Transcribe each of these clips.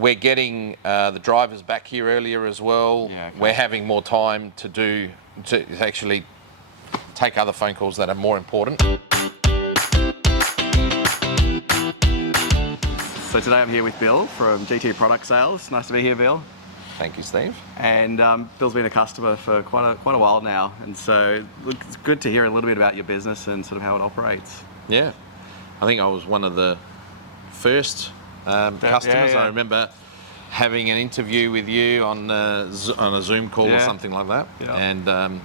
we're getting the drivers back here earlier as well. Yeah, okay. We're having more time to actually take other phone calls that are more important. So today I'm here with Bill from GT Product Sales. Nice to be here, Bill. Thank you, Steve. And Bill's been a customer for quite a while now, and so it's good to hear a little bit about your business and sort of how it operates. Yeah, I think I was one of the first customers. Yeah. I remember having an interview with you on a Zoom call or something like that, and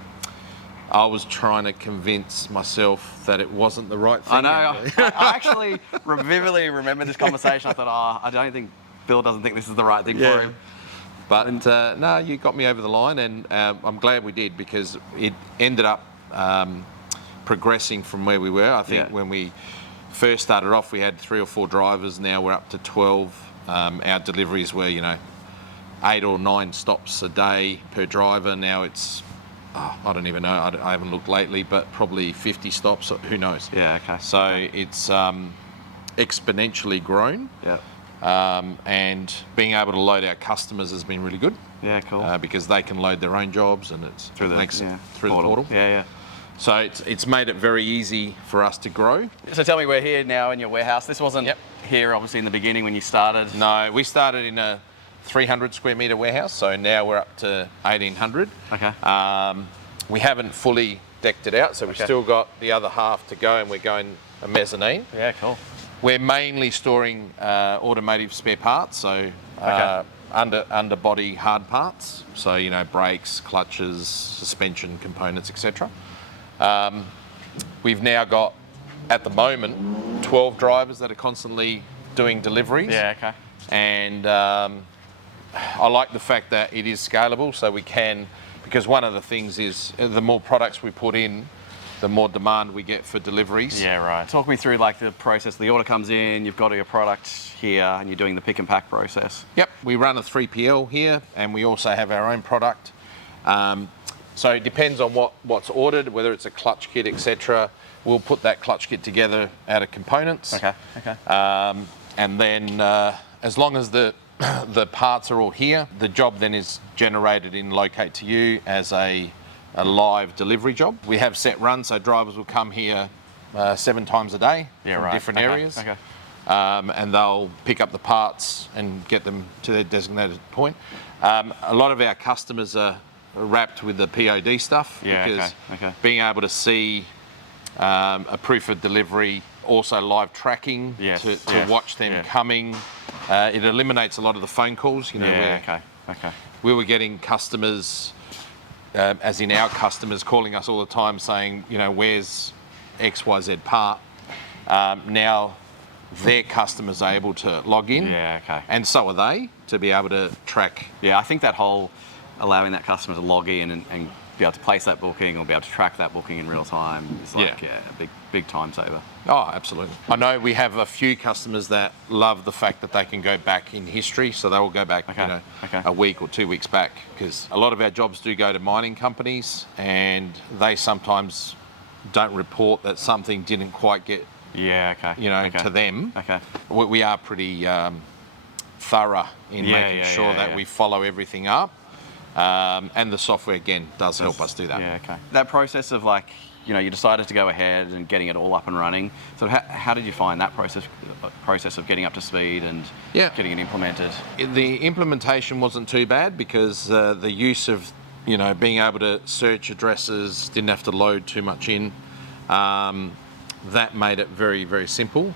I was trying to convince myself that it wasn't the right thing. I know. I actually vividly remember this conversation. I thought, I don't think Bill doesn't think this is the right thing for him. But no, you got me over the line, and I'm glad we did, because it ended up progressing from where we were. I think when we first started off, we had 3 or 4 drivers. Now we're up to 12. Our deliveries were, 8 or 9 stops a day per driver. Now it's, I don't even know. I haven't looked lately, but probably 50 stops. Who knows? Yeah. Okay. So it's exponentially grown. Yeah. And being able to load our customers has been really good. Yeah, cool. Because they can load their own jobs, and it's through the portal. Yeah. So it's made it very easy for us to grow. So tell me, we're here now in your warehouse. This wasn't here, obviously, in the beginning when you started. No, we started in a 300 square metre warehouse, so now we're up to 1,800. Okay. We haven't fully decked it out, so we've still got the other half to go, and we're going a mezzanine. Yeah, cool. We're mainly storing automotive spare parts, so underbody hard parts, so brakes, clutches, suspension components, etc. We've now got, at the moment, 12 drivers that are constantly doing deliveries. Yeah, okay. And I like the fact that it is scalable, so we can, because one of the things is the more products we put in, the more demand we get for deliveries. Yeah, right. Talk me through the process. The order comes in, you've got your product here, and you're doing the pick and pack process. Yep, we run a 3PL here, and we also have our own product. So it depends on what's ordered, whether it's a clutch kit, etc. We'll put that clutch kit together out of components. Okay. And then as long as the parts are all here, the job then is generated in Locate2u as a live delivery job. We have set runs, so drivers will come here 7 times a day from different areas. Okay. And they'll pick up the parts and get them to their designated point. A lot of our customers are wrapped with the POD stuff, because being able to see a proof of delivery, also live tracking to watch them coming, it eliminates a lot of the phone calls. We were getting customers, as in our customers, calling us all the time saying, where's XYZ part? Now their customers are able to log in, and so are they, to be able to track. Yeah, I think that whole allowing that customer to log in and be able to place that booking or be able to track that booking in real time is a big time saver. Oh, absolutely. I know we have a few customers that love the fact that they can go back in history, so they will go back a week or 2 weeks back, because a lot of our jobs do go to mining companies, and they sometimes don't report that something didn't quite get to them. We are pretty thorough in making sure that we follow everything up. And the software, again, does help us do that. Yeah, okay. That process of you decided to go ahead and getting it all up and running. So how did you find that process of getting up to speed and getting it implemented? The implementation wasn't too bad, because the use of, being able to search addresses, didn't have to load too much in. That made it very, very simple.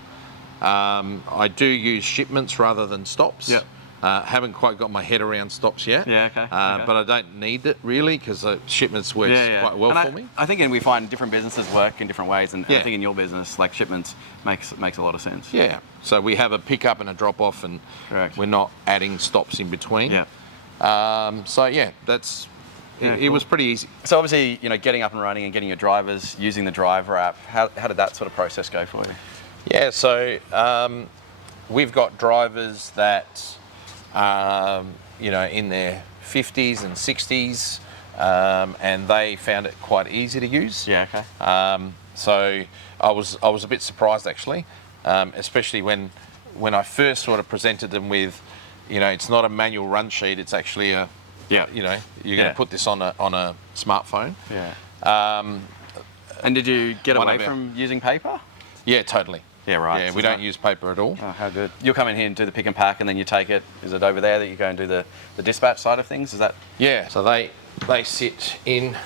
I do use shipments rather than stops. Yep. Haven't quite got my head around stops yet. Yeah, okay. But I don't need it really, because shipments works quite well for me. I think we find different businesses work in different ways, and I think in your business, shipments makes a lot of sense. Yeah. So we have a pick up and a drop off, and we're not adding stops in between. Yeah. It was pretty easy. So obviously, getting up and running and getting your drivers using the driver app. How did that sort of process go for you? Yeah. So we've got drivers that in their 50s and 60s, and they found it quite easy to use. Yeah, okay. So I was a bit surprised, actually, especially when I first sort of presented them with it's not a manual run sheet. It's actually a, you're going to put this on a smartphone. Yeah. And did you get away from using paper? Yeah, totally. Yeah, right. Yeah, so we don't use paper at all. Oh, how good. You'll come in here and do the pick and pack, and then you take it. Is it over there that you go and do the dispatch side of things? Is that? Yeah. So they sit in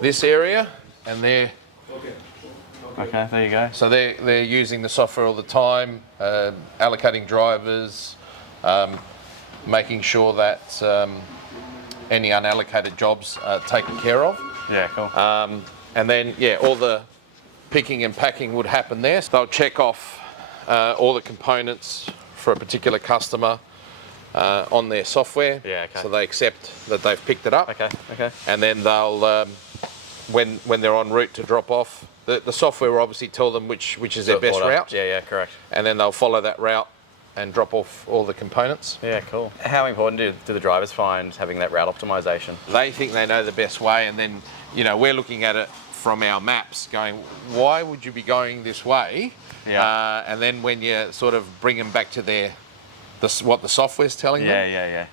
this area, and they're. Okay, there you go. So they're using the software all the time, allocating drivers, making sure that any unallocated jobs are taken care of. Yeah, cool. And then, all the picking and packing would happen there. So they'll check off all the components for a particular customer on their software. Yeah, okay. So they accept that they've picked it up. Okay. And then they'll, when they're en route to drop off, the software will obviously tell them which is their best route. Yeah, correct. And then they'll follow that route and drop off all the components. Yeah, cool. How important do the drivers find having that route optimization? They think they know the best way, and then, we're looking at it from our maps going, why would you be going this way? Yeah. And then when you sort of bring them back to what the software's telling them.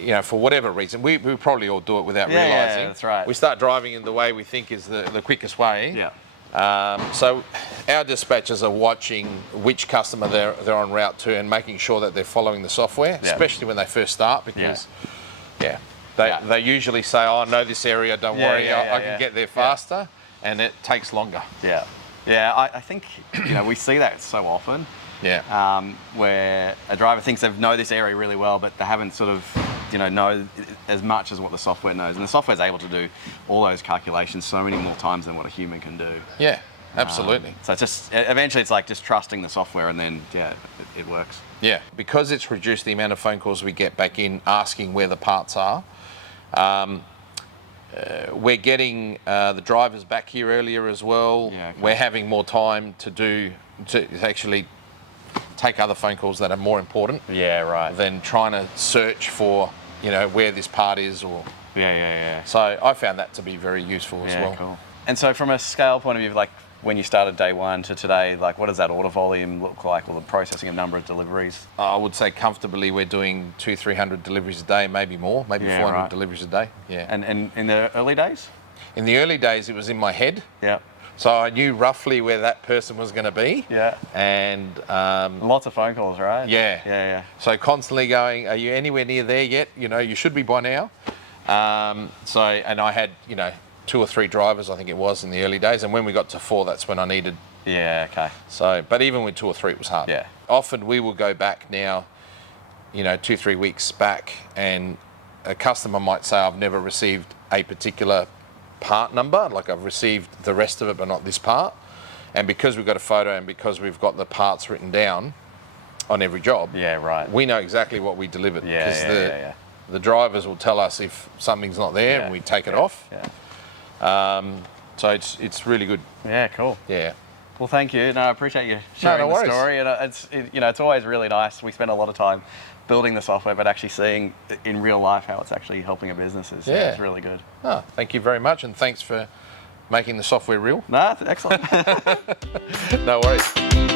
Yeah. For whatever reason, we probably all do it without realising. Yeah, that's right. We start driving in the way we think is the quickest way. Yeah. So our dispatchers are watching which customer they're en route to and making sure that they're following the software, especially when they first start, because they usually say, oh, I know this area, don't worry, I can get there faster, and it takes longer. Yeah, I think we see that so often. Yeah. Where a driver thinks they know this area really well, but they haven't sort of know as much as what the software knows, and the software's able to do all those calculations so many more times than what a human can do. Yeah, absolutely. So it's just eventually it's like just trusting the software, and then it works. Yeah, because it's reduced the amount of phone calls we get back in asking where the parts are. We're getting the drivers back here earlier as well. Yeah, okay. We're having more time to actually take other phone calls that are more important. Yeah, right. Than trying to search for where this part is or. Yeah. So I found that to be very useful as well. Cool. And so from a scale point of view, like when you started day one to today, like what does that order volume look like, or the processing of number of deliveries? I would say comfortably we're doing 200-300 deliveries a day, maybe more, maybe 400 deliveries a day. Yeah. And in the early days? In the early days, it was in my head. Yeah. So I knew roughly where that person was going to be. Yeah. And lots of phone calls, right? Yeah. So constantly going, are you anywhere near there yet? You should be by now. And I had 2 or 3 drivers, I think it was, in the early days. And when we got to 4, that's when I needed. Yeah. Okay. So, but even with 2 or 3, it was hard. Yeah. Often we will go back now, 2-3 weeks back, and a customer might say, I've never received a particular part number, like I've received the rest of it but not this part, and because we've got a photo and because we've got the parts written down on every job, we know exactly what we delivered, because the drivers will tell us if something's not there and we take it off. So it's really good. Yeah, cool. Yeah. Well, thank you. No, I appreciate you sharing the story, and it's always really nice. We spend a lot of time building the software, but actually seeing in real life how it's actually helping a business is really good. Oh, thank you very much, and thanks for making the software real. No, excellent. No worries.